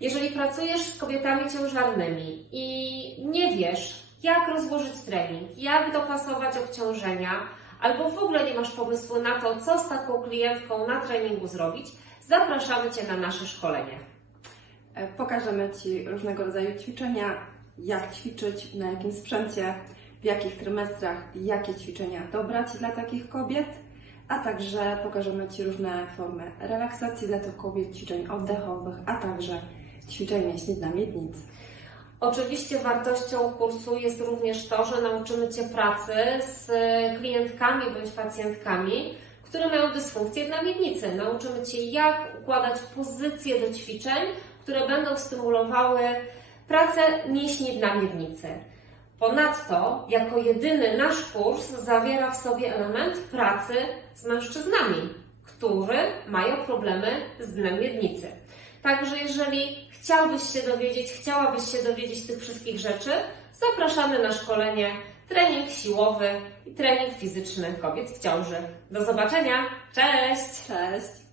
Jeżeli pracujesz z kobietami ciężarnymi i nie wiesz, jak rozłożyć trening, jak dopasować obciążenia, albo w ogóle nie masz pomysłu na to, co z taką klientką na treningu zrobić, zapraszamy Cię na nasze szkolenie. E, Pokażemy Ci różnego rodzaju ćwiczenia, jak ćwiczyć, na jakim sprzęcie, w jakich trymestrach, jakie ćwiczenia dobrać dla takich kobiet, a także pokażemy Ci różne formy relaksacji dla tych kobiet, ćwiczeń oddechowych, a także ćwiczeń mięśni dla miednicy. Oczywiście wartością kursu jest również to, że nauczymy Cię pracy z klientkami bądź pacjentkami, które mają dysfunkcję na miednicy. Nauczymy Cię, jak układać pozycje do ćwiczeń, które będą stymulowały pracę mięśni dla miednicy. Ponadto, jako jedyny nasz kurs zawiera w sobie element pracy z mężczyznami, którzy mają problemy z dnem miednicy. Także jeżeli chciałbyś się dowiedzieć, chciałabyś się dowiedzieć tych wszystkich rzeczy, zapraszamy na szkolenie trening siłowy i trening fizyczny kobiet w ciąży. Do zobaczenia. Cześć! Cześć!